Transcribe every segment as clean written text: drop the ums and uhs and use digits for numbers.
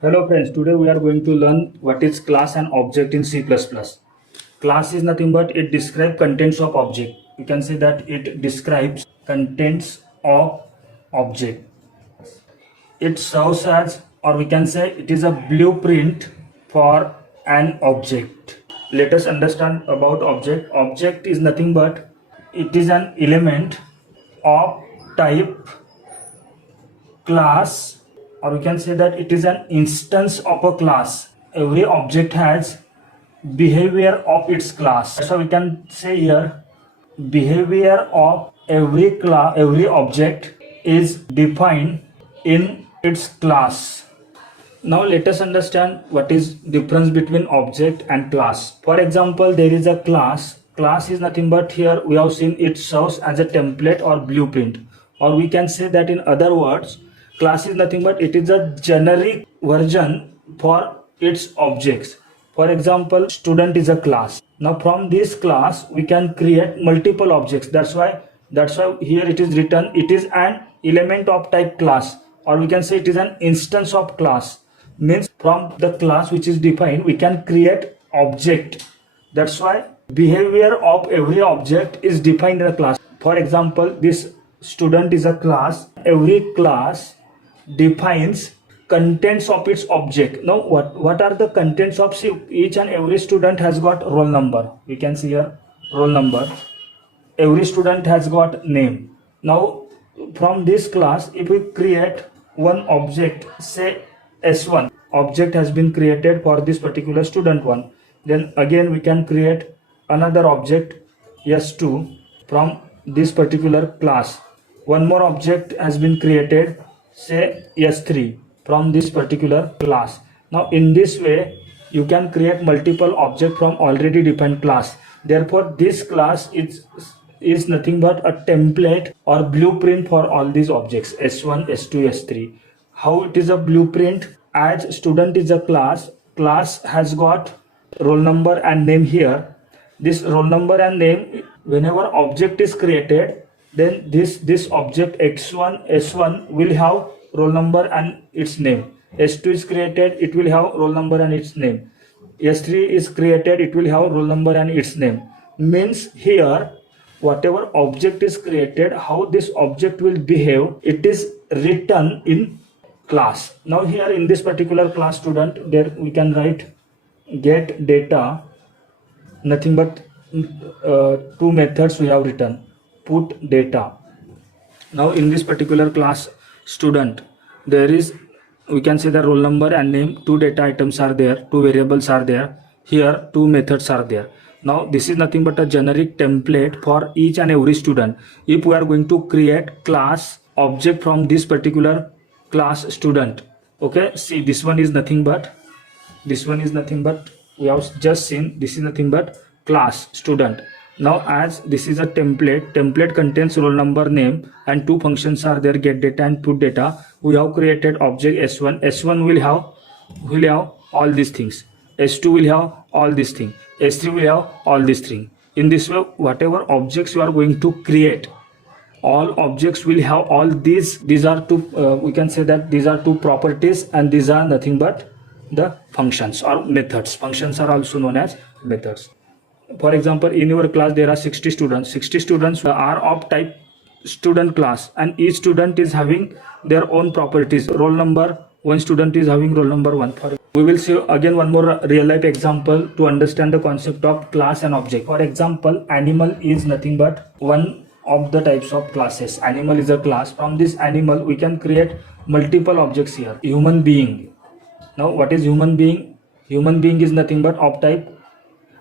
Hello friends, today we are going to learn what is class and object in C++. Class is nothing but it describes contents of object. You can say that it describes contents of object. It serves as, or we can say it is a blueprint for an object. Let us understand about object. Object is nothing but it is an element of type class, or we can say that it is an instance of a class. Every object has behavior of its class. So we can say here behavior of every object is defined in its class. Now let us understand what is difference between object and class. For example, there is a class. Class is nothing but, here we have seen, it serves as a template or blueprint, or we can say that in other words, class is nothing but it is a generic version for its objects. For example, student is a class. Now from this class we can create multiple objects. That's why here it is written it is an element of type class, or we can say it is an instance of class. Means from the class which is defined we can create object. That's why behavior of every object is defined in a class. For example, this student is a class. Every class defines contents of its object. Now what are the contents of, see, each and every student has got roll number. We can see here roll number. Every student has got name. Now from this class, if we create one object, say S1 object has been created for this particular student one, then again we can create another object S2 from this particular class. One more object has been created, say S3 from this particular class. Now in this way you can create multiple objects from already defined class. Therefore this class is nothing but a template or blueprint for all these objects S1, S2, S3. How it is a blueprint? As student is a class, class has got roll number and name here. This roll number and name, whenever object is created, then this object x1 s1 will have roll number and its name. S2 is created, it will have roll number and its name. S3 is created, it will have roll number and its name. Means here whatever object is created, how this object will behave, it is written in class. Now here in this particular class student, there we can write get data, nothing but two methods we have written, put data. Now in this particular class student, there is, we can say the roll number and name, two data items are there, two variables are there, here two methods are there. Now this is nothing but a generic template for each and every student. If we are going to create class object from this particular class student, okay, see this one is nothing but we have just seen this is nothing but class student. Now as this is a template contains roll number, name, and two functions are there, get data and put data. We have created object S1 will have all these things, S2 will have all these things, S3 will have all these things. In this way, whatever objects you are going to create, all objects will have all these are two we can say that these are two properties, and these are nothing but the functions or methods. Functions are also known as methods. For example, in your class there are 60 students. 60 students are of type student class, and each student is having their own properties. Roll number, one student is having roll number 1. We will see again one more real life example to understand the concept of class and object. For example, animal is nothing but one of the types of classes. Animal is a class. From this animal we can create multiple objects here. Human being. Now what is human being? Human being is nothing but of type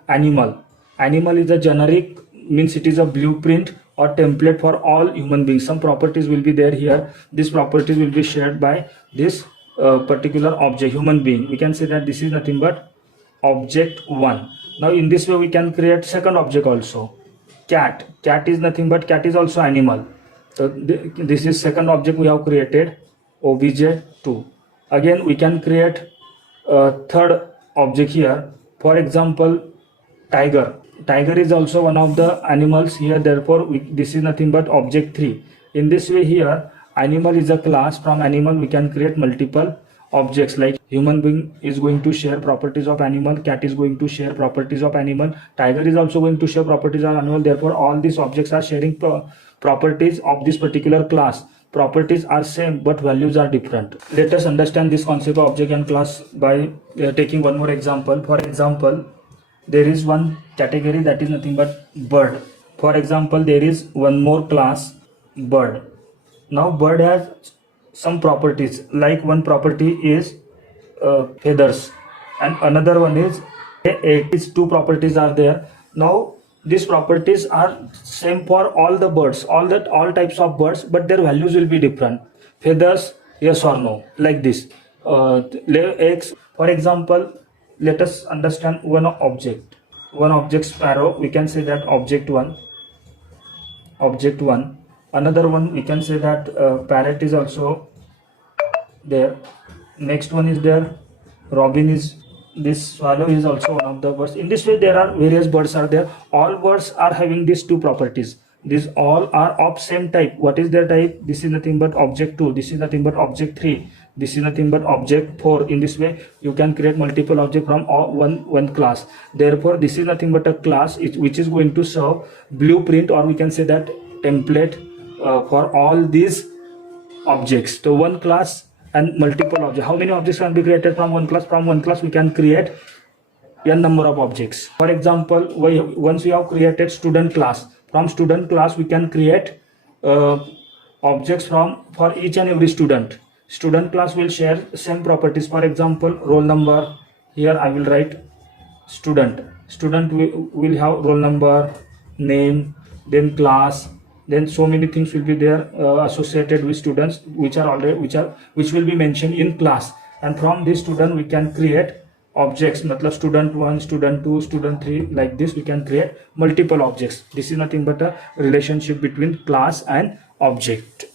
animal. Animal is a generic, means it is a blueprint or template for all human beings. Some properties will be there here. These properties will be shared by this particular object, human being. We can say that this is nothing but object 1. Now in this way we can create second object also. Cat is nothing but, cat is also animal. So this is second object we have created, obj2. Again we can create third object here. For example, tiger is also one of the animals here. Therefore this is nothing but object 3. In this way here animal is a class. From animal we can create multiple objects, like human being is going to share properties of animal, cat is going to share properties of animal, tiger is also going to share properties of animal. Therefore all these objects are sharing properties of this particular class. Properties are same but values are different. Let us understand this concept of object and class by taking one more example. For example, there is one category that is nothing but bird. For example, there is one more class, bird. Now bird has some properties, like one property is feathers and another one is these two properties are there. Now these properties are same for all the birds, all types of birds, but their values will be different. Feathers, yes or no, like this. Lay eggs. For example, let us understand one object, sparrow. We can say that object 1. Another one we can say that parrot is also there. Next one is there, robin is, this swallow is also one of the birds. In this way there are various birds are there. All birds are having these two properties. These all are of same type. What is their type? This is nothing but object 2, this is nothing but object 3, this is nothing but object 4. In this way you can create multiple objects from one class. Therefore this is nothing but a class which is going to serve blueprint, or we can say that template for all these objects. So one class and multiple objects. How many objects can be created from one class? From one class we can create n number of objects. For example, once we have created student class, from student class we can create objects for each and every student. Student class will share same properties. For example, roll number. Here I will write student. Student will have roll number, name, then class, then so many things will be there associated with students, which will be mentioned in class. And from this student we can create objects, matlab student 1, student 2, student 3, like this we can create multiple objects. This is nothing but a relationship between class and object.